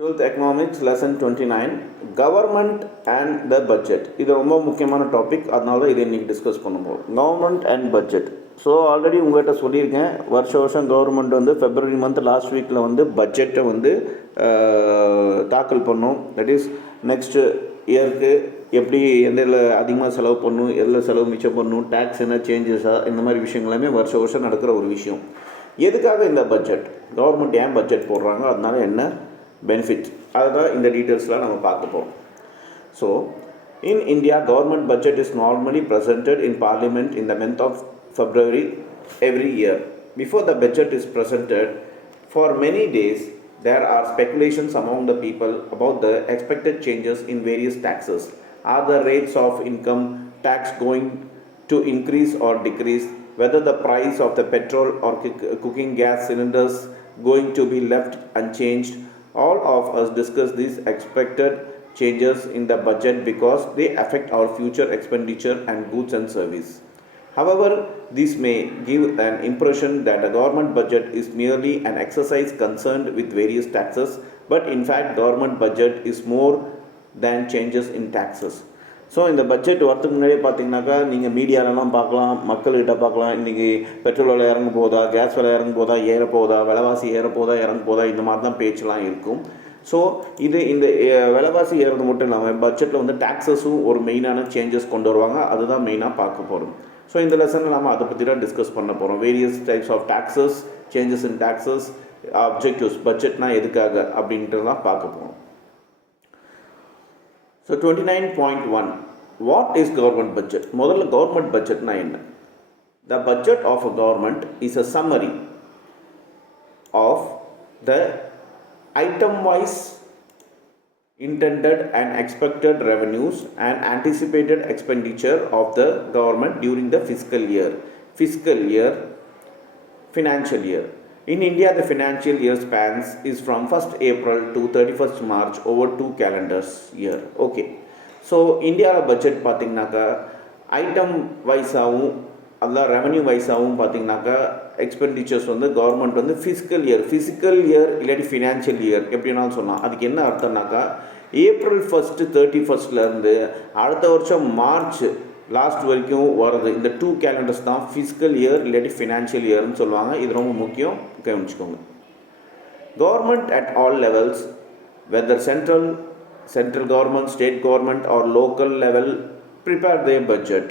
12th Economics Lesson 29 Government and the Budget. இது ரொம்ப முக்கியமான டாபிக், அதனால தான் இதை இன்றைக்கி டிஸ்கஸ் பண்ணுவோம். Government and budget. So already உங்கள்கிட்ட சொல்லியிருக்கேன், வருஷம் கவர்மெண்ட் வந்து ஃபெப்ரவரி மந்த் லாஸ்ட் வீக்கில் வந்து பட்ஜெட்டை வந்து தாக்கல் பண்ணோம். தட் இஸ் நெக்ஸ்ட் இயருக்கு எப்படி எந்த அதிகமாக செலவு பண்ணணும், எதில் செலவு மிச்சம் பண்ணணும், டேக்ஸ் என்ன சேஞ்சஸாக, இந்த மாதிரி விஷயங்களாமே வருஷம் நடக்கிற ஒரு விஷயம். எதுக்காக இந்த பட்ஜெட், கவர்மெண்ட் ஏன் பட்ஜெட் போடுறாங்க, அதனால என்ன பெனிஃபிட், அதுதான் இந்த டீட்டெயில்ஸ்லாம் நம்ம பார்க்க போகிறோம். So in India, government budget is normally presented in Parliament in the month of February every year. Before the budget is presented, for many days there are speculations among the people about the expected changes in various taxes. Are the rates of income tax going to increase or decrease? Whether the price of the petrol or cooking gas cylinders going to be left unchanged? All of us discuss these expected changes in the budget because they affect our future expenditure and goods and service. However, this may give an impression that the government budget is merely an exercise concerned with various taxes, but in fact government budget is more than changes in taxes. So இந்த budget வரத்துக்கு முன்னாடியே பார்த்தீங்கன்னாக்கா நீங்கள் மீடியாலலாம் பார்க்கலாம், மக்கள்கிட்ட பார்க்கலாம், இன்றைக்கி petrol விலை இறங்க போதா, கேஸ் விலை இறங்க போதா, ஏறப்போதா, விலைவாசி ஏறப்போதா, இறங்க போதா, இந்த மாதிரி தான் பேச்செலாம் இருக்கும். ஸோ இந்த விலைவாசி ஏறது மட்டும் இல்லாமல் பட்ஜெட்டில் வந்து டேக்ஸஸும் ஒரு மெயினான சேஞ்சஸ் கொண்டு வருவாங்க, அதுதான் மெயினாக பார்க்க போகிறோம். ஸோ இந்த லெசனில் நம்ம அதை பற்றி தான் டிஸ்கஸ் பண்ண போகிறோம். Various types of taxes, changes in taxes, objectives, பட்ஜெட்னா எதுக்காக அப்படின்றதான் பார்க்க போகிறோம். So 29.1, what is government budget? முதல்ல government budgetனா என்ன? The budget of a government is a summary of the item-wise intended and expected revenues and anticipated expenditure of the government during the fiscal year. Fiscal year, financial year. In India, the financial year spans is from 1st April to 31st March over 2 calendars year. Okay. So, India budget பார்த்தீங்கன்னாக்கா item வைஸாகவும் அதான் revenue வைஸாகவும் பார்த்தீங்கன்னாக்கா expenditures வந்து government வந்து physical year இல்லாட்டி financial year எப்படின்னாலும் சொல்லலாம். அதுக்கு என்ன அர்த்தம்னாக்கா April 1st 31st அடுத்த வருஷம் மார்ச் லாஸ்ட் வரைக்கும் வருது, இந்த 2 கேலண்டர்ஸ் தான் ஃபிசிக்கல் இயர் இல்லாட்டி ஃபினான்ஷியல் இயர்னு சொல்லுவாங்க. இது ரொம்ப முக்கியம், கவனிச்சுக்கோங்க. Government at all levels, whether central government, state government or local level prepare their budget.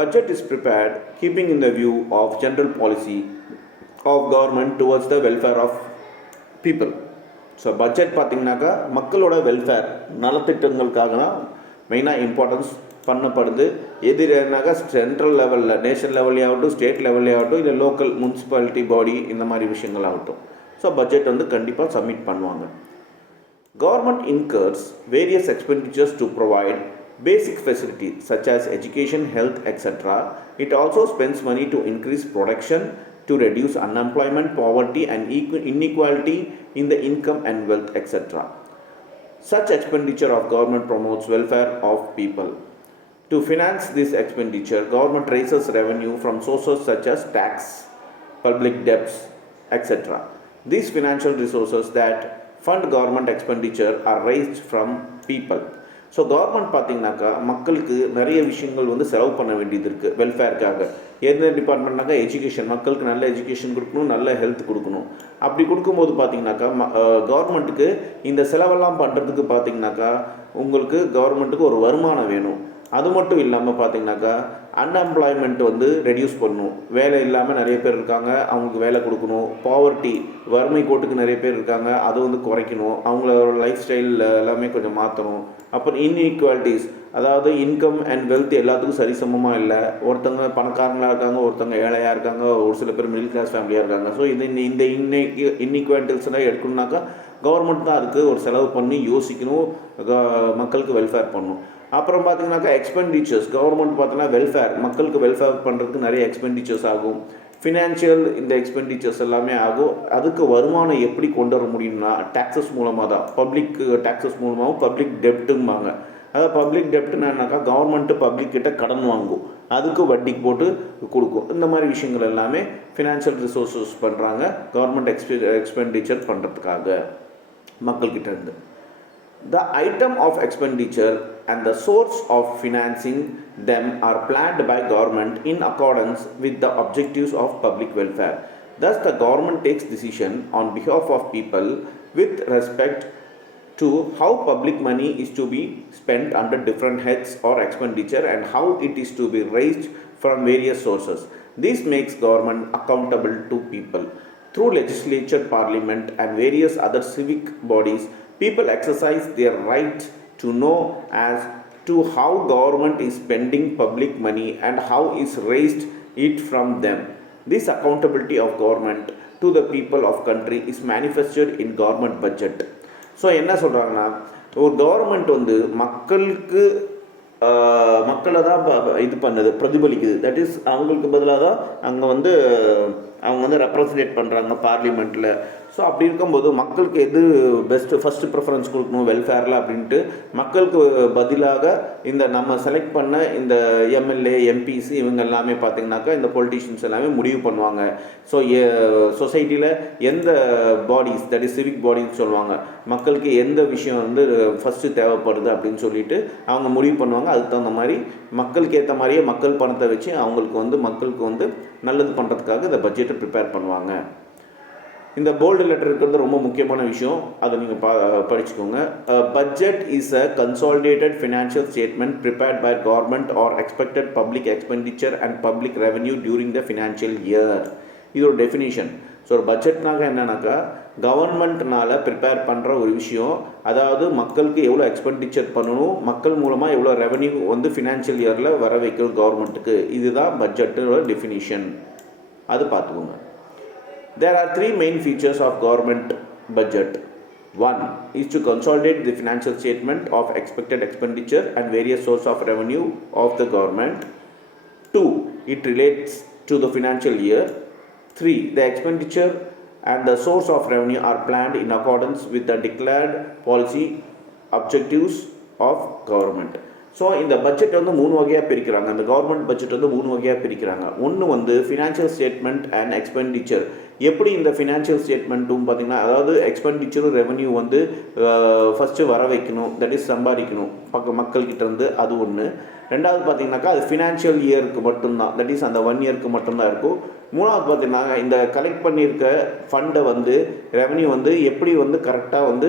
Budget is prepared keeping in the view of general policy of government towards the welfare of people. So budget பார்த்திங்கனாக்கா மக்களோட welfare நலத்திட்டங்களுக்காக தான் மெயினாக importance பண்ணப்படுது. எதுனாக்கா central லெவலில், national லெவல்லே ஆகட்டும், state லெவல்லே ஆகட்டும், இல்லை local municipality பாடி, இந்த மாதிரி விஷயங்கள் ஆகட்டும். ஸோ பட்ஜெட் வந்து கண்டிப்பாக சப்மிட் பண்ணுவாங்க. Government incurs various expenditures to provide basic facilities such as education, health, etc. It also spends money to increase production, to reduce unemployment, poverty and inequality in the income and wealth, etc. Such expenditure of government promotes welfare of people. To finance this expenditure, government raises revenue from sources such as tax, public debts, etc. These financial resources that fund government expenditure are raised from people. So government பார்த்திங்கனாக்கா மக்களுக்கு நிறைய விஷயங்கள் வந்து செலவு பண்ண வேண்டியது இருக்குது வெல்ஃபேருக்காக. எந்த டிபார்ட்மெண்ட்னாக்கா எஜுகேஷன், மக்களுக்கு நல்ல எஜுகேஷன் கொடுக்கணும், நல்ல ஹெல்த் கொடுக்கணும். அப்படி கொடுக்கும்போது பார்த்திங்கனாக்கா கவர்மெண்ட்டுக்கு இந்த செலவெல்லாம் பண்ணுறதுக்கு பார்த்திங்கனாக்கா உங்களுக்கு கவர்மெண்ட்டுக்கு ஒரு வருமானம் வேணும். அது மட்டும் இல்லாமல் பார்த்திங்கனாக்கா அன்எம்ப்ளாய்மெண்ட் வந்து ரெடியூஸ் பண்ணணும். வேலை இல்லாமல் நிறைய பேர் இருக்காங்க, அவங்களுக்கு வேலை கொடுக்கணும். பாவர்ட்டி, வறுமை கோட்டுக்கு நிறைய பேர் இருக்காங்க, அதை வந்து குறைக்கணும். அவங்களோட லைஃப் ஸ்டைல் எல்லாமே கொஞ்சம் மாற்றணும். அப்புறம் இன்இக்வாலிட்டிஸ், அதாவது இன்கம் அண்ட் வெல்த் எல்லாத்துக்கும் சரிசமமாக இல்லை. ஒருத்தங்க பணக்காரங்களாக இருக்காங்க, ஒருத்தங்க ஏழையாக இருக்காங்க, ஒரு சில பேர் மிடில் கிளாஸ் ஃபேமிலியாக இருக்காங்க. ஸோ இந்த இன்இக்வாலிட்டிஸ்லாம் எடுக்கணுன்னாக்கா கவர்மெண்ட் தான் அதுக்கு ஒரு செலவு பண்ணி யோசிக்கணும், மக்களுக்கு வெல்ஃபேர் பண்ணணும். அப்புறம் பார்த்திங்கனாக்கா எக்ஸ்பெண்டிச்சர்ஸ், கவர்மெண்ட் பார்த்தீங்கன்னா வெல்ஃபேர், மக்களுக்கு வெல்ஃபேர் பண்ணுறதுக்கு நிறைய எக்ஸ்பெண்டிச்சர்ஸ் ஆகும். ஃபினான்ஷியல் இந்த எக்ஸ்பெண்டிச்சர்ஸ் எல்லாமே ஆகும். அதுக்கு வருமானம் எப்படி கொண்டு வர முடியும்னா டேக்ஸஸ் மூலமாக தான், பப்ளிக் டேக்ஸஸ் மூலமாகவும் பப்ளிக் டெப்ட்டும்பாங்க. அதாவது பப்ளிக் டெப்ட்னாக்கா கவர்மெண்ட்டு பப்ளிக் கிட்ட கடன் வாங்கும், அதுக்கு வட்டிக்கு போட்டு கொடுக்கும். இந்த மாதிரி விஷயங்கள் எல்லாமே ஃபினான்ஷியல் ரிசோர்ஸஸ் பண்ணுறாங்க கவர்மெண்ட் எக்ஸ்பெண்டிச்சர் பண்ணுறதுக்காக. மக்கள்கிட்ட இருந்து. The item of expenditure and the source of financing them are planned by government in accordance with the objectives of public welfare. Thus, the government takes decision on behalf of people with respect to how public money is to be spent under different heads or expenditure and how it is to be raised from various sources. This makes government accountable to people. Through legislature, parliament and various other civic bodies, people exercise their right to know as to how government is spending public money and how is raised it from them. This accountability of government to the people of country is manifested in government budget. So என்ன சொல்கிறாங்கன்னா, ஒரு government வந்து மக்களுக்கு மக்களை தான் இது பண்ணுது, பிரதிபலிக்குது. That is அவங்களுக்கு பதிலாக தான் அங்கே வந்து அவங்க வந்து ரெப்ரசன்டேட் பண்ணுறாங்க பார்லிமெண்ட்டில். ஸோ அப்படி இருக்கும்போது மக்களுக்கு எது பெஸ்ட்டு ஃபஸ்ட்டு ப்ரிஃபரன்ஸ் கொடுக்கணும் வெல்ஃபேரில் அப்படின்ட்டு மக்களுக்கு பதிலாக இந்த நம்ம செலக்ட் பண்ண இந்த எம்எல்ஏ எம்பிசி இவங்க எல்லாமே பார்த்திங்கனாக்கா இந்த பொலிட்டிஷியன்ஸ் எல்லாமே முடிவு பண்ணுவாங்க. ஸோ சொசைட்டியில் எந்த பாடிஸ், தட் இஸ் சிவிக் பாடின்னு சொல்லுவாங்க, மக்களுக்கு எந்த விஷயம் வந்து ஃபஸ்ட்டு தேவைப்படுது அப்படின்னு சொல்லிட்டு அவங்க முடிவு பண்ணுவாங்க. அதுக்கு தகுந்த மாதிரி மக்களுக்கு ஏற்ற மாதிரியே மக்கள் பணத்தை வச்சு அவங்களுக்கு வந்து மக்களுக்கு வந்து நல்லது பண்ணுறதுக்காக இந்த பட்ஜெட்டை ப்ரிப்பேர் பண்ணுவாங்க. இந்த போல்டு லெட்டர் இருக்கிறது ரொம்ப முக்கியமான விஷயம், அதை நீங்கள் படிச்சுக்கோங்க. Budget is a consolidated financial statement prepared by government or expected public expenditure and public revenue during the financial year. இது ஒரு டெஃபினிஷன். ஸோ ஒரு பட்ஜெட்னாக என்னன்னாக்கா கவர்மெண்ட்னால் ப்ரிப்பேர் பண்ணுற ஒரு விஷயம், அதாவது மக்களுக்கு எவ்வளோ எக்ஸ்பெண்டிச்சர் பண்ணணும், மக்கள் மூலமாக எவ்வளோ ரெவன்யூ வந்து ஃபினான்ஷியல் இயரில் வர வைக்கணும் கவர்மெண்ட்டுக்கு, இதுதான் பட்ஜெட்டோட டெஃபினிஷன். அது பார்த்துக்கோங்க. There are three main features of government budget. One is to consolidate the financial statement of expected expenditure and various sources of revenue of the government. Two, it relates to the financial year. Three, the expenditure and the source of revenue are planned in accordance with the declared policy objectives of government. So இந்த budget வந்து 3 வகையாக பிரிக்கிறாங்க. அந்த government budget வந்து 3 வகையாக பிரிக்கிறாங்க. ஒன்று வந்து ஃபினான்ஷியல் ஸ்டேட்மெண்ட் அண்ட் எக்ஸ்பெண்டிச்சர். எப்படி இந்த ஃபினான்ஷியல் ஸ்டேட்மெண்ட்டும் பார்த்திங்கன்னா, அதாவது எக்ஸ்பெண்டிச்சரும் ரெவன்யூ வந்து ஃபஸ்ட்டு வர வைக்கணும், தட் இஸ் சம்பாதிக்கணும் மக்கள்கிட்ட இருந்து, அது ஒன்று. ரெண்டாவது பார்த்திங்கனாக்கா அது ஃபினான்ஷியல் இயருக்கு மட்டும்தான், தட் இஸ் அந்த 1 இயருக்கு மட்டும்தான் இருக்கும். மூணாவது பார்த்திங்கன்னா இந்த கலெக்ட் பண்ணியிருக்க ஃபண்டை வந்து ரெவன்யூ வந்து எப்படி வந்து கரெக்டாக வந்து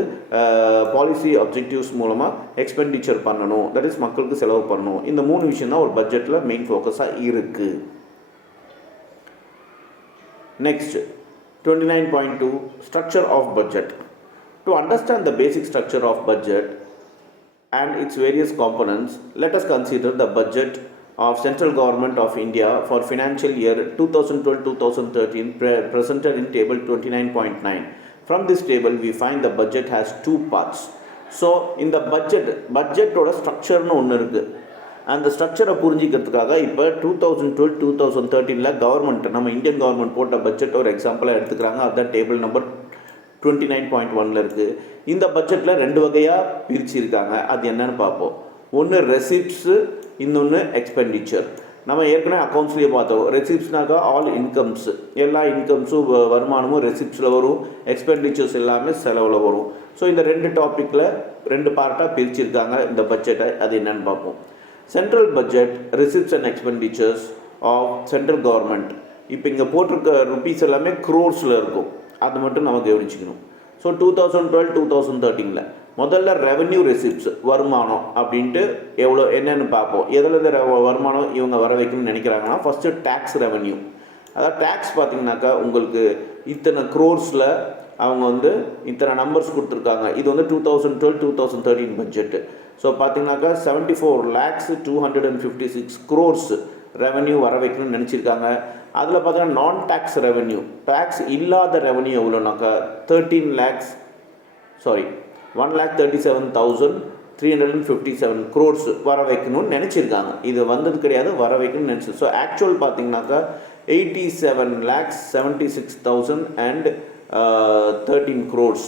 பாலிசி அப்ஜெக்டிவ்ஸ் மூலமாக எக்ஸ்பெண்டிச்சர் பண்ணணும், தட் இஸ் மக்களுக்கு செலவு பண்ணணும். இந்த 3 விஷயம் தான் ஒரு பட்ஜெட்டில் மெயின் ஃபோக்கஸாக இருக்குது. Next 29.2 Structure of budget. To understand the basic structure of budget and its various components, let us consider the budget of Central Government of India for financial year 2012-2013 presented in table 29.9. From this table we find the budget has 2 parts. So in the budget ஓட ஸ்ட்ரக்சர்னு ஒன்று இருக்குது. அந்த ஸ்ட்ரக்சரை புரிஞ்சிக்கிறதுக்காக இப்போ 2012-2013 government, நம்ம Indian government போட்ட budget ஒரு எக்ஸாம்பிளாக எடுத்துக்கிறாங்க. அதுதான் டேபிள் நம்பர் 29.1 இருக்குது. இந்த பட்ஜெட்டில் 2 வகையாக பிரிச்சிருக்காங்க. அது என்னன்னு பார்ப்போம். ஒன்று ரெசிப்ட்ஸு, இன்னொன்று எக்ஸ்பெண்டிச்சர். நம்ம ஏற்கனவே அக்கௌண்ட்ஸ்லேயே பார்த்தோம். ரெசிப்ட்ஸ்னாக்கா ஆல் இன்கம்ஸ், எல்லா இன்கம்ஸும் வருமானமும் ரெசிப்ட்ஸில் வரும், எக்ஸ்பெண்டிச்சர்ஸ் எல்லாமே செலவில் வரும். ஸோ இந்த 2 டாப்பிக்கில் 2 பார்ட்டாக பிரிச்சிருக்காங்க இந்த பட்ஜெட்டை. அது என்னென்னு பார்ப்போம். Central budget, receipts and expenditures of central government. இப்போ இங்கே போட்டிருக்க ருபீஸ் எல்லாமே க்ரோர்ஸில் இருக்கும், அது மட்டும் நம்ம கவனிச்சிக்கணும். ஸோ 2012-2013 முதல்ல ரெவன்யூ ரெசிப்ட்ஸ், வருமானம் அப்படின்ட்டு எவ்வளோ என்னென்னு பார்ப்போம். எதில் வருமானம் இவங்க வர வைக்கணும்னு நினைக்கிறாங்கன்னா ஃபஸ்ட்டு டேக்ஸ் ரெவன்யூ. அதாவது டேக்ஸ் பார்த்திங்கனாக்கா உங்களுக்கு இத்தனை க்ரோர்ஸில் அவங்க வந்து இத்தனை நம்பர்ஸ் கொடுத்துருக்காங்க. இது வந்து 2012-2013 பட்ஜெட்டு. ஸோ பார்த்திங்கனாக்கா 74,256 crores ரெவன்யூ வர வைக்கணும்னு நினச்சிருக்காங்க. அதில் பார்த்தீங்கன்னா நான் டேக்ஸ் ரெவன்யூ, டேக்ஸ் இல்லாத ரெவன்யூ எவ்வளோனாக்கா 1,37,357 crores வர வைக்கணும்னு நினச்சிருக்காங்க. இது வந்தது கிடையாது, வர வைக்கணும்னு நினச்சி. ஸோ ஆக்சுவல் பார்த்திங்கனாக்கா 87,76,013 crores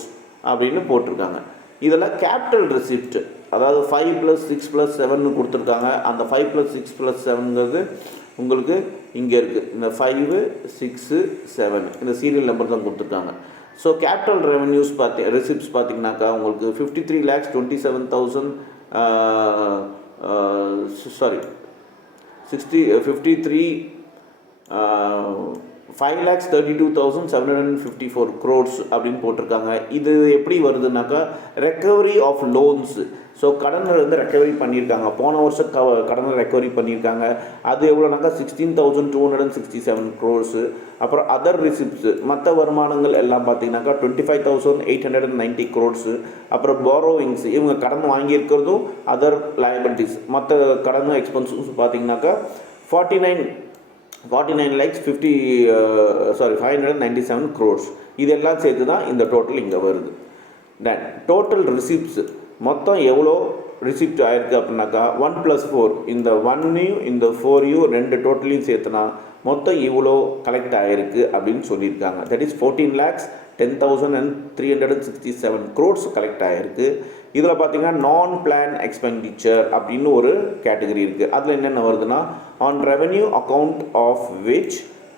அப்படின்னு போட்டிருக்காங்க. இதெல்லாம் கேபிட்டல் ரெசிப்ட், அதாவது 5 + 6 + 7 கொடுத்துருக்காங்க. அந்த 5 + 6 + 7ங்கிறது உங்களுக்கு இங்கே இருக்குது. இந்த 5, 6, 7 இந்த சீரியல் நம்பர் தான் கொடுத்துருக்காங்க. ஸோ கேபிட்டல் ரெவன்யூஸ் ரிசிப்ட்ஸ் பார்த்தீங்கன்னாக்கா உங்களுக்கு 53,27,000 சாரி 53 5,32,754 crores அப்படின்னு போட்டிருக்காங்க. இது எப்படி வருதுனாக்கா ரெக்கவரி ஆஃப் லோன்ஸ். ஸோ கடனில் இருந்து ரெக்கவரி பண்ணியிருக்காங்க, போன வருஷம் கடனை ரெக்கவரி பண்ணியிருக்காங்க. அது எவ்வளோனாக்கா 16,267 crores. அப்புறம் அதர் ரிசிப்ட்ஸு மற்ற வருமானங்கள் எல்லாம் பார்த்தீங்கன்னாக்கா 25,890 crores. அப்புறம் பாரோவிங்ஸ், இவங்க கடன் வாங்கியிருக்கிறதும் அதர் லயபிலிட்டிஸ், மற்ற கடன் எக்ஸ்பென்சஸ் பார்த்தீங்கன்னாக்கா 597 crores. இதெல்லாம் சேர்த்து தான் இந்த டோட்டல் இங்கே வருது. தென் டோட்டல் ரிசிப்ட்ஸ் மொத்தம் எவ்வளோ ரிசிப்ட் ஆயிருக்கு அப்படின்னாக்கா 1+4, இந்த 1ஐயும் இந்த 4ஐயும் ரெண்டு டோட்டலையும் சேர்த்துனா மொத்தம் இவ்வளோ கலெக்ட் ஆகிருக்கு அப்படின்னு சொல்லியிருக்காங்க. தட் இஸ் 14,10,367 crores கலெக்ட் ஆகிருக்கு. இதில் பார்த்தீங்கன்னா நான் பிளான் எக்ஸ்பெண்டிச்சர் அப்படின்னு ஒரு கேட்டகரி இருக்குது. அதில் என்னென்ன வருதுன்னா on revenue account of which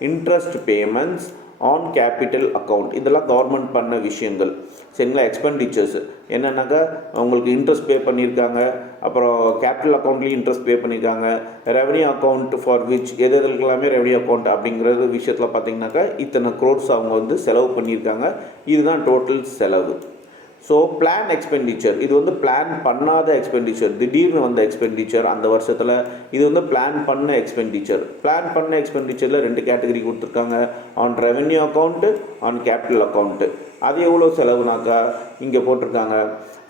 interest payments on capital account, இதெல்லாம் கவர்மெண்ட் பண்ண விஷயங்கள் சரிங்களா. எக்ஸ்பெண்டிச்சர்ஸ் என்னென்னாக்கா உங்களுக்கு இன்ட்ரெஸ்ட் பே பண்ணியிருக்காங்க, அப்புறம் கேபிட்டல் அக்கௌண்ட்லேயும் இன்ட்ரெஸ்ட் பே பண்ணியிருக்காங்க. ரெவன்யூ அக்கௌண்ட் ஃபார் விச் எதுக்கெல்லாமே ரெவன்யூ அக்கௌண்ட் அப்படிங்கிறது விஷயத்தில் பார்த்தீங்கன்னாக்கா இத்தனை க்ரோர்ஸ் அவங்க வந்து செலவு பண்ணியிருக்காங்க. இதுதான் டோட்டல் செலவு. ஸோ பிளான் எக்ஸ்பெண்டிச்சர், இது வந்து பிளான் பண்ணாத எக்ஸ்பெண்டிச்சர், திடீர்னு வந்த எக்ஸ்பெண்டிச்சர் அந்த வருஷத்தில். இது வந்து பிளான் பண்ண எக்ஸ்பெண்டிச்சர். பிளான் பண்ண எக்ஸ்பெண்டிச்சரில் ரெண்டு கேட்டகரி கொடுத்துருக்காங்க, on revenue account, on capital account. அது எவ்வளோ செலவுனாக்கா இங்கே போட்டிருக்காங்க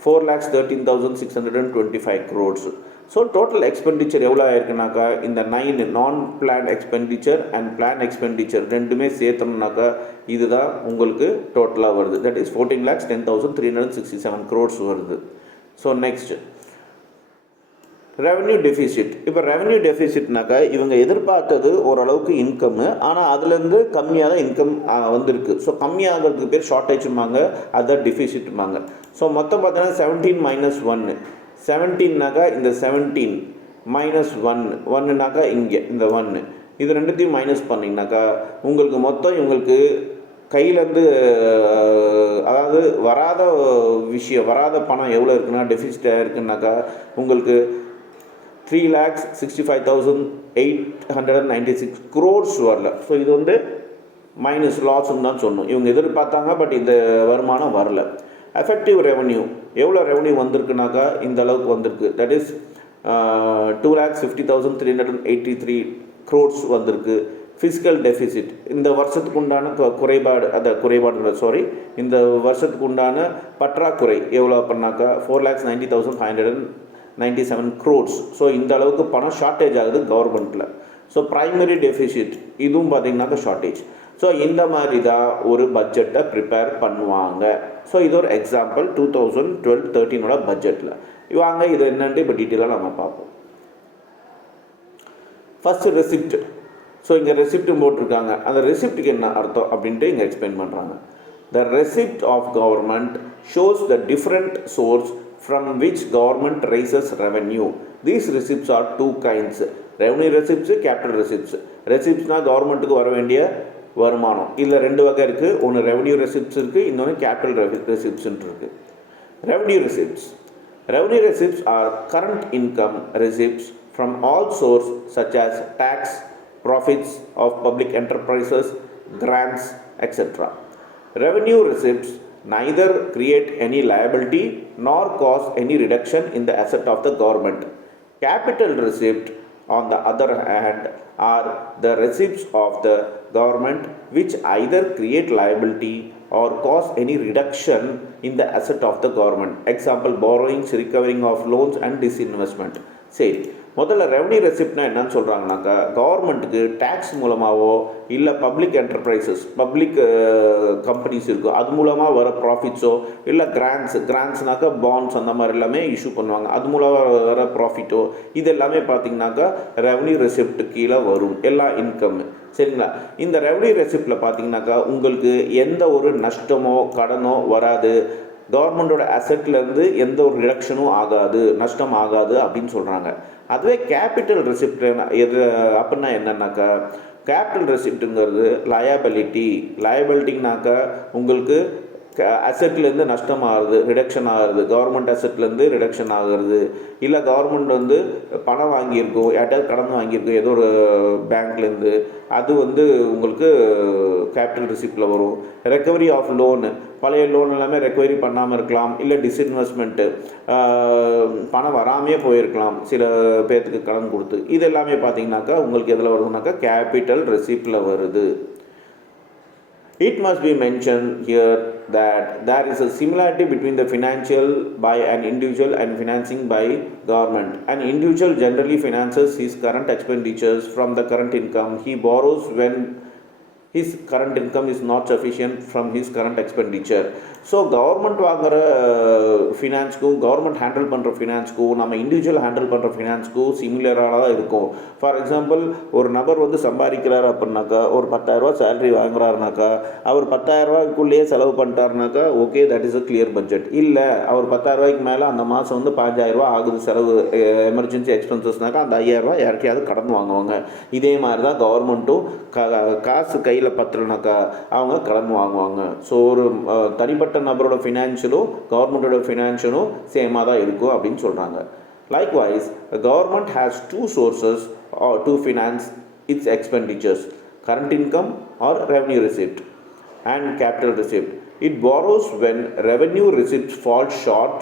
4,13,625 crores. ஸோ டோட்டல் எக்ஸ்பெண்டிச்சர் எவ்வளோ ஆயிருக்குனாக்கா இந்த 9 நான் plan expenditure and plan expenditure ரெண்டுமே சேர்த்தோம்னாக்கா இதுதான் உங்களுக்கு டோட்டலாக வருது. தட் இஸ் 14,10,367 crores வருது. So next revenue deficit. இப்போ ரெவன்யூ டெஃபிசிட்னாக்கா இவங்க எதிர்பார்த்தது ஓரளவுக்கு இன்கம்மு, ஆனால் அதுலேருந்து கம்மியாக தான் இன்கம் வந்திருக்கு. ஸோ கம்மியாகிறதுக்கு பேர் ஷார்ட்டேஜுமாங்க, அதை டெஃபிசிட்டுமாங்க. ஸோ மொத்தம் பார்த்தீங்கன்னா 17 - 1, 17னாக்கா இந்த 17 -1, 1னாக்கா இங்கே இந்த 1, இது ரெண்டுத்தையும் மைனஸ் பண்ணிங்கனாக்கா உங்களுக்கு மொத்தம் இவங்களுக்கு கையிலேருந்து அதாவது வராத விஷயம், வராத பணம் எவ்வளோ இருக்குன்னா டெஃபிசிட்டாக இருக்குன்னாக்கா உங்களுக்கு 3,65,896 crores வரல. ஸோ இது வந்து மைனஸ் லாஸ்ன்னு தான் சொன்னோம். இவங்க எதிர்பார்த்தாங்க, பட் இந்த வருமானம் வரல. எஃபெக்டிவ் ரெவன்யூ எவ்வளோ ரெவன்யூ வந்திருக்குனாக்கா இந்த அளவுக்கு வந்திருக்கு. தட் இஸ் 2,50,383 crores வந்திருக்கு. ஃபிஸ்கல் டெஃபிசிட் இந்த வருஷத்துக்கு உண்டான இந்த வருஷத்துக்கு உண்டான பற்றாக்குறை எவ்வளோ பண்ணாக்கா 4,90,597 crores. ஸோ இந்த அளவுக்கு பணம் ஷார்ட்டேஜ் ஆகுது கவர்மெண்ட்டில். ஸோ ப்ரைமரி டெஃபிசிட் இதுவும் பார்த்தீங்கன்னாக்கா ஷார்ட்டேஜ். ஸோ இந்த மாதிரி தான் ஒரு பட்ஜெட்டை ப்ரிப்பேர் பண்ணுவாங்க. ஸோ இது ஒரு எக்ஸாம்பிள் 2012-13 பட்ஜெட்டில். வாங்க இது என்னன்ட்டு இப்போ டீட்டெயிலாக நம்ம பார்ப்போம். First receipt. ஸோ இங்கே ரெசிப்ட் போட்டிருக்காங்க, அந்த ரெசிப்ட்டுக்கு என்ன அர்த்தம் அப்படின்ட்டு இங்கே எக்ஸ்பிளைன் பண்ணுறாங்க. The receipt of government shows the different source from which government raises revenue. These receipts are two kinds, revenue receipts, capital receipts. Receiptsனா கவர்மெண்ட்டுக்கு வர வேண்டிய வருமானம். இதில் ரெண்டு வகை இருக்குது, ஒன்று ரெவன்யூ ரெசிப்ட்ஸ் இருக்குது, இன்னொன்று கேபிட்டல் ரெசிப்ட்ஸ்ன்னு இருக்குது. Revenue receipts. Revenue receipts are current income receipts from all sources such as tax, profits of public enterprises, grants, etc. Revenue receipts neither create any liability nor cause any reduction in the asset of the government. Capital receipt, on the other hand, are the receipts of the government which either create liability or cause any reduction in the asset of the government. Example, borrowings, recovering of loans and disinvestment. சரி, முதல்ல revenue ரெசிப்ட்னா என்னன்னு சொல்கிறாங்கனாக்கா கவர்மெண்ட்டுக்கு tax மூலமாகவோ இல்லை public enterprises, public companies இருக்கும், அது மூலமாக வர ப்ராஃபிட்ஸோ இல்லை கிராண்ட்ஸ்னாக்கா பாண்ட்ஸ் அந்த மாதிரி எல்லாமே இஷ்யூ பண்ணுவாங்க, அது மூலமாக வர ப்ராஃபிட்டோ இது எல்லாமே பார்த்திங்கனாக்கா ரெவன்யூ ரெசிப்ட் கீழே வரும், எல்லா இன்கம். சரிங்களா? இந்த ரெவன்யூ ரெசிப்டில் பார்த்தீங்கன்னாக்கா உங்களுக்கு எந்த ஒரு நஷ்டமோ கடனோ வராது, கவர்மெண்டோட அசெட்லேருந்து எந்த ஒரு ரிடக்ஷனும் ஆகாது, நஷ்டம் ஆகாது அப்படின்னு சொல்கிறாங்க. அதுவே கேபிட்டல் ரெசிப்ட் எது அப்படின்னா என்னன்னாக்கா கேபிட்டல் ரெசிப்ட்டுங்கிறது லயபிலிட்டினாக்கா உங்களுக்கு அசெட்லேருந்து நஷ்டமாகுது, ரிடக்ஷன் ஆகுது, கவர்மெண்ட் அசெட்லேருந்து ரிடக்ஷன் ஆகுறது, இல்லை கவர்மெண்ட் வந்து பணம் வாங்கியிருக்கும், யார்ட்டாவது கடன் வாங்கியிருக்கும் ஏதோ ஒரு பேங்க்லேருந்து, அது வந்து உங்களுக்கு கேபிட்டல் ரிசிப்டில் வரும். ரெக்கவரி ஆஃப் லோனு, பழைய லோன் எல்லாமே ரெக்கவரி பண்ணாமல் இருக்கலாம், இல்லை டிஸ்இன்வெஸ்ட்மெண்ட்டு, பணம் வராமையே போயிருக்கலாம் சில பேர்த்துக்கு கடன் கொடுத்து. இது எல்லாமே பார்த்தீங்கன்னாக்கா உங்களுக்கு எதில் வருதுனாக்கா கேபிட்டல் ரெசிப்டில் வருது. It must be mentioned here that there is a similarity between the financial by an individual and financing by government. An individual generally finances his current expenditures from the current income he borrows when his current income is not sufficient from his current expenditure. So government வாங்குகிற ஃபினான்ஸ்க்கும் government handle பண்ணுற ஃபினான்ஸ்க்கும் நம்ம individual handle பண்ணுற ஃபினான்ஸ்க்கும் சிமிலராக தான் இருக்கும். For example, ஒரு நபர் வந்து சம்பாதிக்கிறார் அப்படின்னாக்கா, ஒரு 10,000 சேலரி வாங்குறாருனாக்கா, அவர் 10,000 செலவு பண்ணிட்டாருனாக்கா okay, that is a clear budget. இல்லை அவர் 10,000 மேலே அந்த மாதம் வந்து 5,000 ஆகுது செலவு, எமர்ஜென்சி எக்ஸ்பென்சஸ்னாக்கா அந்த 5,000 யாருக்கையாவது கடன் வாங்குவாங்க. இதே மாதிரி தான் கவர்மெண்ட்டும் காசு கையில் பத்தலைனாக்கா அவங்க கடன் வாங்குவாங்க. ஸோ ஒரு தனிப்பட்ட நபரோட ஃபினான்ஷியலும் கவர்மெண்டோட ஃபினான்ஷியலும் சேமாக தான் இருக்கும் அப்படின்னு சொல்கிறாங்க. Likewise government has 2 sources to finance its expenditures: current income or revenue receipt and capital receipt. It borrows when revenue receipts fall short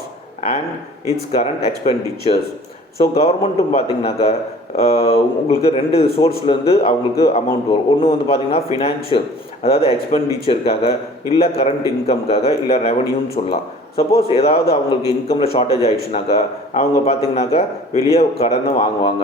and its current expenditures. So கவர்மெண்ட்டும் பார்த்திங்கனாக்கா உங்களுக்கு 2 சோர்ஸ்லேருந்து அவங்களுக்கு அமௌண்ட் வரும். ஒன்று வந்து பார்த்திங்கன்னா ஃபினான்ஷியல், அதாவது எக்ஸ்பெண்டிச்சருக்காக, இல்லை கரண்ட் இன்கம்காக, இல்லை ரெவன்யூன்னு சொல்லலாம். சப்போஸ் ஏதாவது அவங்களுக்கு இன்கமில் ஷார்ட்டேஜ் ஆகிடுச்சுனாக்கா அவங்க பார்த்திங்கனாக்கா வெளியே கடனை வாங்குவாங்க.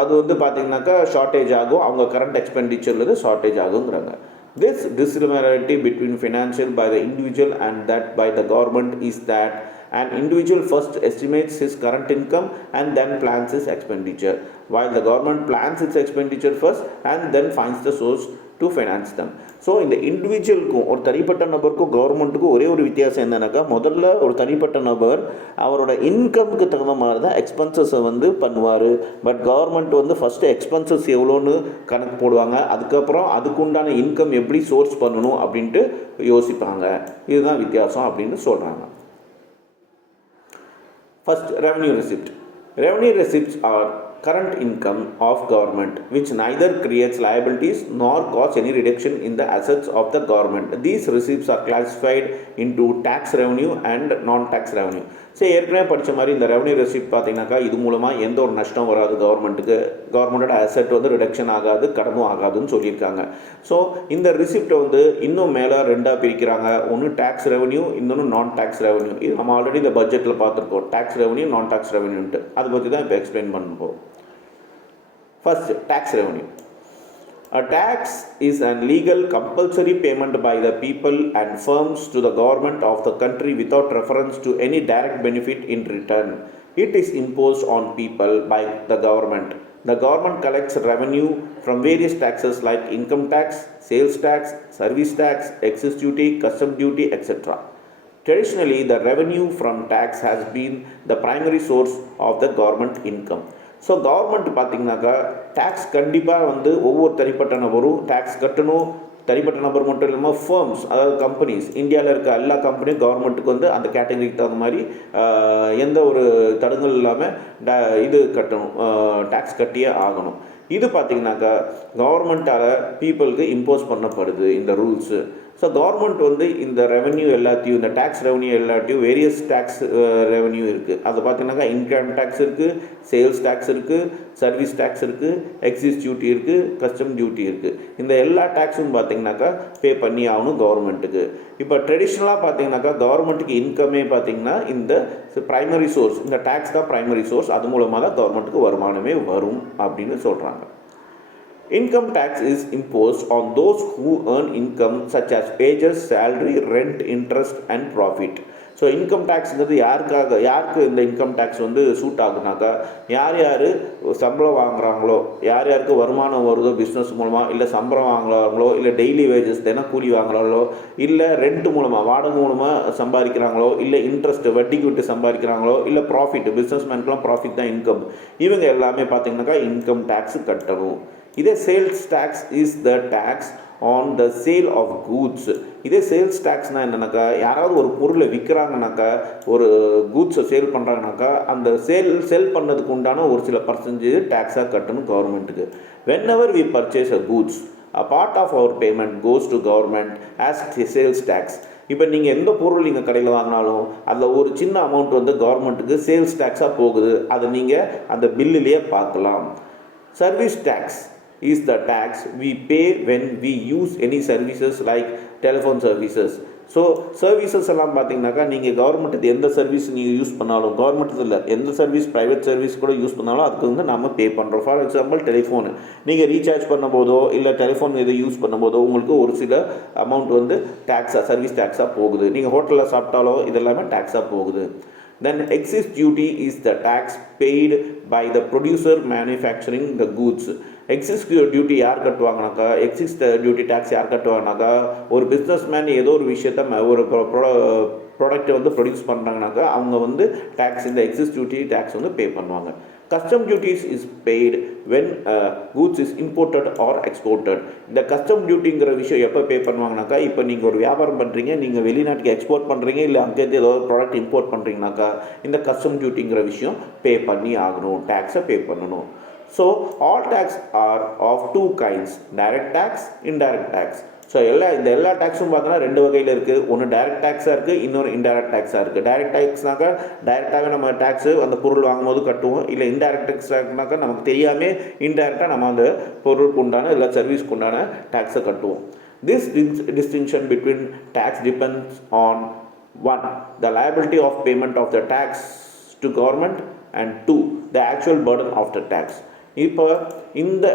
அது வந்து பார்த்திங்கனாக்கா ஷார்ட்டேஜ் ஆகும், அவங்க கரண்ட் எக்ஸ்பெண்டிச்சர்லேருந்து ஷார்ட்டேஜ் ஆகுங்கிறாங்க. This dissimilarity between financial by the individual and that by the government is that an individual first estimates his current income and then plans his expenditure, while the government plans its expenditure first and then finds the source to finance them. So இந்த இண்டிவிஜுவலுக்கும் ஒரு தனிப்பட்ட நபருக்கும் கவர்மெண்ட்டுக்கும் ஒரே ஒரு வித்தியாசம் என்னன்னாக்கா, முதல்ல ஒரு தனிப்பட்ட நபர் அவரோட இன்கமுக்கு தகுந்த மாதிரி தான் எக்ஸ்பென்சஸை வந்து பண்ணுவார். பட் கவர்மெண்ட் வந்து ஃபஸ்ட்டு எக்ஸ்பென்சஸ் எவ்வளோன்னு கணக்கு போடுவாங்க, அதுக்கப்புறம் அதுக்குண்டான இன்கம் எப்படி சோர்ஸ் பண்ணணும் அப்படின்ட்டு யோசிப்பாங்க. இதுதான் வித்தியாசம் அப்படின்னு சொல்கிறாங்க. First, revenue receipt. Revenue receipts are current income of government which neither creates liabilities nor cause any reduction in the assets of the government. These receipts are classified into tax revenue and non-tax revenue. சரி, ஏற்கனவே படித்த மாதிரி இந்த revenue receipt பார்த்தீங்கன்னாக்கா இது மூலமாக எந்த ஒரு நஷ்டம் வராது கவர்மெண்ட்டுக்கு, கவர்மெண்டோட அசெட் வந்து ரிடக்ஷன் ஆகாது, கடனும் ஆகாதுன்னு சொல்லியிருக்காங்க. ஸோ இந்த ரிசிப்டை வந்து இன்னும் மேலே 2ஆக பிரிக்கிறாங்க. ஒன்று டேக்ஸ் ரெவன்யூ, இன்னொன்று நான் டேக்ஸ் ரெவன்யூ. இது நம்ம ஆல்ரெடி இந்த பட்ஜெட்டில் பார்த்துருக்கோம், டேக்ஸ் ரெவன்யூ நான் டேக்ஸ் ரெவன்யூன்ட்டு. அதை பற்றி தான் இப்போ எக்ஸ்பிளைன் பண்ண போகிறோம். First, tax revenue. A tax is a legal compulsory payment by the people and firms to the government of the country without reference to any direct benefit in return. It is imposed on people by the government. The government collects revenue from various taxes like income tax, sales tax, service tax, excise duty, custom duty, etc. Traditionally, the revenue from tax has been the primary source of the government income. So government பார்த்திங்கனாக்கா tax கண்டிப்பாக வந்து ஒவ்வொரு தனிப்பட்ட நபரும் tax கட்டணும். தனிப்பட்ட நபர் மட்டும் இல்லாமல் ஃபர்ம்ஸ், அதாவது கம்பெனிஸ், இந்தியாவில் இருக்க எல்லா கம்பெனியும் கவர்மெண்ட்டுக்கு வந்து அந்த கேட்டகரிக்கு தகுந்த மாதிரி எந்த ஒரு தடங்கல் இல்லாமல் இது கட்டணும், டேக்ஸ் கட்டியே ஆகணும். இது பார்த்திங்கனாக்கா கவர்மெண்ட்டால் பீப்புளுக்கு இம்போஸ் பண்ணப்படுது இந்த ரூல்ஸு. ஸோ கவர்மெண்ட் வந்து இந்த ரெவன்யூ எல்லாத்தையும், இந்த டேக்ஸ் ரெவன்யூ எல்லாத்தையும் வேரியஸ் டேக்ஸ் ரெவன்யூ இருக்குது. அது பார்த்திங்கனாக்கா இன்கம் டேக்ஸ் இருக்குது, சேல்ஸ் டேக்ஸ் இருக்குது, சர்வீஸ் டேக்ஸ் இருக்குது, எக்ஸைஸ் டியூட்டி இருக்குது, கஸ்டம் டியூட்டி இருக்குது. இந்த எல்லா டேக்ஸும் பார்த்திங்கனாக்கா பே பண்ணி ஆகணும் கவர்மெண்ட்டுக்கு. இப்போ ட்ரெடிஷ்னலாக பார்த்திங்கனாக்கா கவர்மெண்ட்டுக்கு இன்கமே பார்த்திங்கன்னா இந்த ப்ரைமரி சோர்ஸ், இந்த டேக்ஸ் தான் ப்ரைமரி சோர்ஸ். அது மூலமாக தான் கவர்மெண்ட்டுக்கு வருமானமே வரும் அப்படின்னு சொல்கிறாங்க. Income tax is imposed on those who earn income such as wages, salary, rent, interest and profit. So income டேக்ஸுங்கிறது யாருக்கு இந்த இன்கம் டேக்ஸ் வந்து சூட் ஆகுனாக்கா, யார் யார் சம்பளம் வாங்குகிறாங்களோ, யார் யாருக்கு வருமானம் வருதோ பிஸ்னஸ் மூலமாக, இல்லை சம்பளம் வாங்குறாங்களோ, இல்லை டெய்லி வேஜஸ் தினக்கூலி வாங்குறாங்களோ, இல்லை ரெண்ட் மூலமாக வாடகை மூலமாக சம்பாதிக்கிறாங்களோ, இல்லை இன்ட்ரெஸ்ட் வட்டிக்கு விட்டு சம்பாதிக்கிறாங்களோ, இல்லை ப்ராஃபிட், பிஸ்னஸ் மேனுக்குலாம் ப்ராஃபிட் தான் இன்கம். இவங்க எல்லாமே பார்த்திங்கனாக்கா இன்கம் டேக்ஸ் கட்டணும். இதே sales tax is the tax on the sale of goods. இதே சேல்ஸ் டேக்ஸ்னால் என்னென்னாக்கா, யாராவது ஒரு பொருளை விற்கிறாங்கனாக்கா, ஒரு கூட்ஸை சேல் பண்ணுறாங்கனாக்கா, அந்த செல் பண்ணதுக்கு உண்டான ஒரு சில பர்சன்டேஜ் டேக்ஸாக கட்டணும் கவர்மெண்ட்டுக்கு. whenever we purchase a goods, a part of our payment goes to government as sales tax. இப்போ நீங்கள் எந்த பொருள் நீங்கள் கடையில் வாங்கினாலும் அதில் ஒரு சின்ன அமௌண்ட் வந்து கவர்மெண்ட்டுக்கு சேல்ஸ் டேக்ஸாக போகுது. அதை நீங்கள் அந்த பில்லுலேயே பார்க்கலாம். Service tax is the tax we pay when we use any services like telephone services. So services எல்லாம் பார்த்தீங்கன்னாக்கா, நீங்கள் கவர்மெண்ட்டு எந்த சர்வீஸ் நீங்கள் யூஸ் பண்ணாலும், கவர்மெண்ட் இல்லை எந்த சர்வீஸ் ப்ரைவேட் சர்வீஸ் கூட யூஸ் பண்ணாலும் அதுக்கு வந்து நம்ம பே பண்ணுறோம். ஃபார் எக்ஸாம்பிள் டெலிஃபோனு நீங்கள் ரீசார்ஜ் பண்ணும்போதோ இல்லை டெலிஃபோன் இதை யூஸ் பண்ணும்போதோ உங்களுக்கு ஒரு சில அமௌண்ட் வந்து டேக்ஸாக சர்வீஸ் டேக்ஸாக போகுது. நீங்கள் ஹோட்டலில் சாப்பிட்டாலோ இதெல்லாமே டேக்ஸாக போகுது. Then excise duty is the tax paid by the producer manufacturing the goods. Exists duty யார் கட்டுவாங்கனாக்கா, எக்ஸிஸ் டியூட்டி டேக்ஸ் யார் கட்டுவாங்கனாக்கா, ஒரு பிஸ்னஸ் மேன் ஏதோ ஒரு விஷயத்த ஒரு ப்ராடக்ட்டை வந்து ப்ரொடியூஸ் பண்ணுறாங்கனாக்கா அவங்க வந்து டேக்ஸ், இந்த எக்ஸிஸ் டியூட்டி டேக்ஸ் வந்து பே பண்ணுவாங்க. Custom duties is paid when goods is imported or exported. இந்த கஸ்டம் டியூட்டிங்கிற விஷயம் எப்போ பே பண்ணுவாங்கனாக்கா, இப்போ நீங்கள் ஒரு வியாபாரம் பண்ணுறீங்க, நீங்கள் வெளிநாட்டுக்கு எக்ஸ்போர்ட் பண்ணுறீங்க, இல்லை அங்கேருந்து ஏதோ ஒரு ப்ராடக்ட் இம்போர்ட் பண்ணுறீங்கனாக்கா இந்த கஸ்டம் டியூட்டிங்கிற விஷயம் பே பண்ணி ஆகணும், டேக்ஸை பே பண்ணணும். So all tax are of two kinds, direct tax, indirect tax. So எல்லா டேக்ஸும் பார்த்தோன்னா ரெண்டு வகையில் இருக்குது. ஒன்று டைரக்ட் டேக்ஸாக இருக்குது, இன்னொரு இன்டைரக்ட் டேக்ஸாக இருக்குது. டைரக்ட் டேக்ஸ்னாக்கா டைரெக்டாகவே நம்ம டேக்ஸு அந்த பொருள் வாங்கும்போது கட்டுவோம். இல்லை இன்டைரக்ட் டேக்ஸ்னாக்கா நமக்கு தெரியாமல் இன்டைரக்டாக நம்ம அந்த பொருளுக்கு உண்டான இல்லை சர்வீஸ்க்கு உண்டான டேக்ஸை கட்டுவோம். This distinction between tax depends on 1. The liability of payment of the tax to government, and 2. The actual burden of the tax. இப்போ இந்த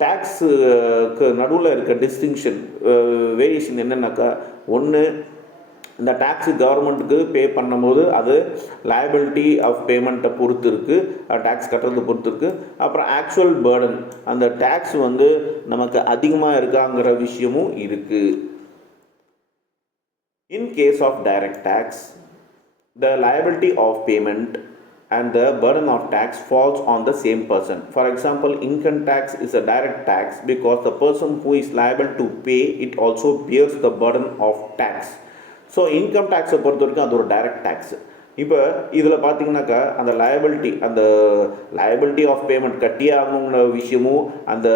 டேக்ஸுக்கு நடுவில் இருக்க டிஸ்டிங்ஷன் வேரியேஷன் என்னென்னாக்கா, ஒன்று இந்த டேக்ஸு கவர்மெண்ட்டுக்கு பே பண்ணும்போது அது லயபிலிட்டி ஆஃப் பேமெண்ட்டை பொறுத்து இருக்குது, டேக்ஸ் கட்டுறதை பொறுத்து இருக்குது. அப்புறம் ஆக்சுவல் பேர்டன், அந்த டேக்ஸ் வந்து நமக்கு அதிகமாக இருக்காங்கிற விஷயமும் இருக்குது. In case of direct tax, the liability of payment and the burden of tax falls on the same person. For example, income tax is a direct tax because the person who is liable to pay it also bears the burden of tax. So income tax பொறுத்த வரைக்கும் அது ஒரு direct tax. இப்போ இதில் பார்த்தீங்கன்னாக்கா அந்த liability of payment கட்டியே ஆகணுங்கிற விஷயமும் அந்த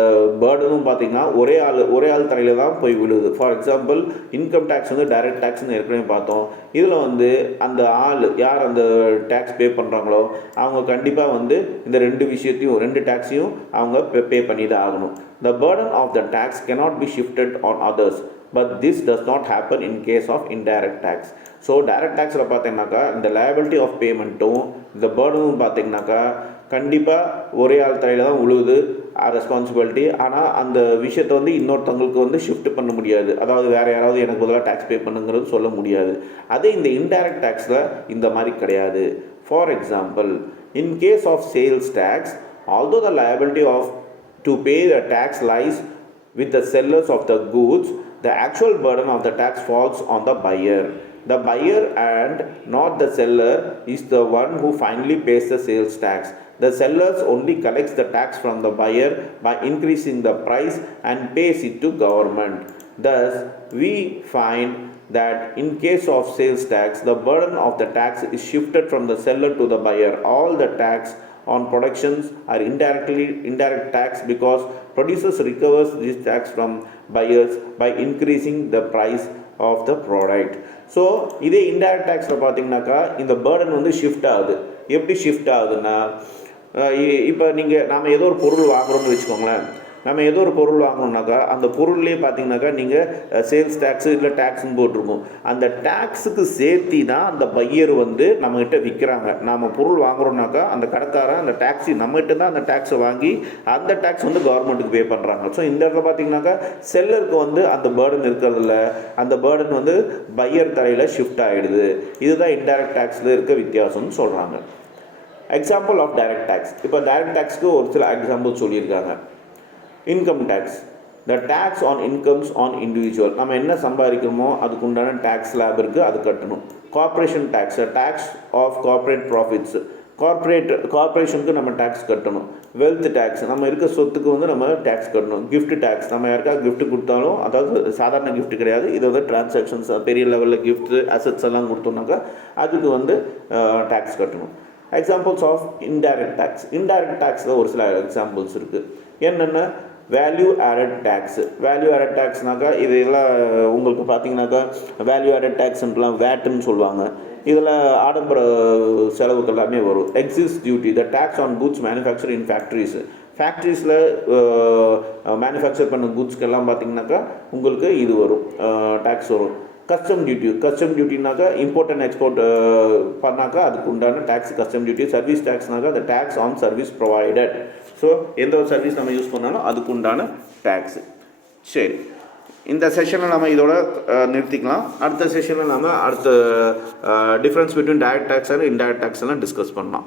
பேர்டனும் பார்த்தீங்கன்னா ஒரே ஆள் தலையில் தான் போய் விழுது. ஃபார் எக்ஸாம்பிள் இன்கம் டேக்ஸ் வந்து டைரக்ட் டேக்ஸ்னு ஏற்கனவே பார்த்தோம். இதில் வந்து அந்த ஆள் யார் அந்த டேக்ஸ் பே பண்ணுறாங்களோ அவங்க கண்டிப்பாக வந்து இந்த ரெண்டு டேக்ஸையும் அவங்க பே பண்ணி தான் ஆகணும். The burden of the tax cannot be shifted on others, but this does not happen in case of indirect tax. So direct டேக்ஸில் பார்த்தீங்கன்னாக்கா இந்த லயபிலிட்டி ஆஃப் பேமெண்ட்டும் இந்த பேர்டனும் பார்த்தீங்கன்னாக்கா கண்டிப்பாக ஒரே ஆள் தலையில் தான் உழுவுது ரெஸ்பான்சிபிலிட்டி. ஆனால் அந்த விஷயத்தை வந்து இன்னொருத்தவங்களுக்கு வந்து ஷிஃப்ட் பண்ண முடியாது. அதாவது வேறு யாராவது எனக்கு பதிலாக டேக்ஸ் பே பண்ணுங்கிறது சொல்ல முடியாது. அதே இந்த இன்டைரக்ட் டேக்ஸில் இந்த மாதிரி கிடையாது. For example, in case of sales tax, although the liability to pay the tax lies with the sellers of the goods, the actual burden of the tax falls on the buyer. The buyer and not the seller is the one who finally pays the sales tax. The sellers only collects the tax from the buyer by increasing the price and pays it to government. Thus, we find that in case of sales tax, the burden of the tax is shifted from the seller to the buyer. All the tax on productions are indirect tax because producers recovers this tax from buyers by increasing the price of the product. So இதே indirect டேக்ஸில் பார்த்தீங்கன்னாக்கா இந்த burden வந்து shift ஆகுது. எப்படி shift ஆகுதுன்னா, இப்போ நாம் ஏதோ ஒரு பொருள் வாங்குகிறோம்னு வச்சுக்கோங்களேன். நம்ம ஏதோ ஒரு பொருள் வாங்கணுன்னாக்கா அந்த பொருள்லேயே பார்த்தீங்கன்னாக்கா நீங்கள் சேல்ஸ் டேக்ஸு இல்லை டேக்ஸ்ன்னு போட்டிருக்கோம். அந்த டேக்ஸுக்கு சேர்த்தி தான் அந்த பையர் வந்து நம்மகிட்ட விற்கிறாங்க. நம்ம பொருள் வாங்குறோம்னாக்கா அந்த கடைக்காரன் அந்த டேக்ஸி நம்மகிட்ட தான் அந்த டேக்ஸை வாங்கி அந்த டேக்ஸ் வந்து கவர்மெண்ட்டுக்கு பே பண்ணுறாங்க. ஸோ இந்த இடத்துல பார்த்தீங்கன்னாக்கா செல்லருக்கு வந்து அந்த பேர்டன் இருக்கிறதில்ல, அந்த பேர்டன் வந்து பையர் தலையில் ஷிஃப்ட் ஆகிடுது. இதுதான் இன்டைரக்ட் டேக்ஸில் இருக்க வித்தியாசம்னு சொல்கிறாங்க. எக்ஸாம்பிள் ஆஃப் டைரக்ட் டேக்ஸ், இப்போ டைரக்ட் டேக்ஸ்க்கு ஒரு சில எக்ஸாம்பிள் சொல்லியிருக்காங்க. Income tax, the tax on incomes on individual, நம்ம என்ன சம்பாதிக்கிறோமோ அதுக்கு உண்டான டேக்ஸ் ஸ்லாப் இருக்குது, அது கட்டணும். Corporation tax, tax of corporate profits, கார்ப்பரேஷனுக்கு நம்ம டேக்ஸ் கட்டணும். வெல்த் டேக்ஸ், நம்ம இருக்க சொத்துக்கு வந்து நம்ம டேக்ஸ் கட்டணும். கிஃப்ட் டேக்ஸ், நம்ம யாருக்கா கிஃப்ட் கொடுத்தாலும், அதாவது சாதாரண கிஃப்ட் கிடையாது, இது வந்து டிரான்சாக்ஷன்ஸ் பெரிய லெவலில் கிஃப்ட் அசட்ஸ் எல்லாம் கொடுத்தோம்னாக்கா அதுக்கு வந்து டேக்ஸ் கட்டணும். Examples of indirect tax. Indirect டேக்ஸில் ஒரு சில எக்ஸாம்பிள்ஸ் இருக்குது. என்னென்ன? Value added tax. Value added டேக்ஸ்னாக்கா இது எல்லாம் உங்களுக்கு பார்த்தீங்கன்னாக்கா வேல்யூ ஆடட் டேக்ஸ்லாம் வேட்டுன்னு சொல்லுவாங்க. இதில் ஆடம்பர செலவுகள் எல்லாமே வரும். Excise duty, the tax on goods manufacture in factories. ஃபேக்ட்ரிஸில் மேனுஃபேக்சர் பண்ண குட்ஸ்க்கெல்லாம் பார்த்தீங்கன்னாக்கா உங்களுக்கு இது வரும், டேக்ஸ் வரும். Custom duty. கஸ்டம் டியூட்டினாக்கா இம்போர்ட் அண்ட் எக்ஸ்போர்ட் பண்ணாக்கா அதுக்கு உண்டான டேக்ஸ் கஸ்டம் டியூட்டி. சர்வீஸ் டேக்ஸ்னாக்கா the tax on service provided. So எந்த ஒரு சர்வீஸ் நம்ம யூஸ் பண்ணாலும் அதுக்கு உண்டான டேக்ஸு. சரி, இந்த செஷனில் நம்ம இதோட நிறுத்திக்கலாம். அடுத்த செஷனில் நம்ம அடுத்த difference between direct tax and indirect tax எல்லாம் டிஸ்கஸ் பண்ணலாம்.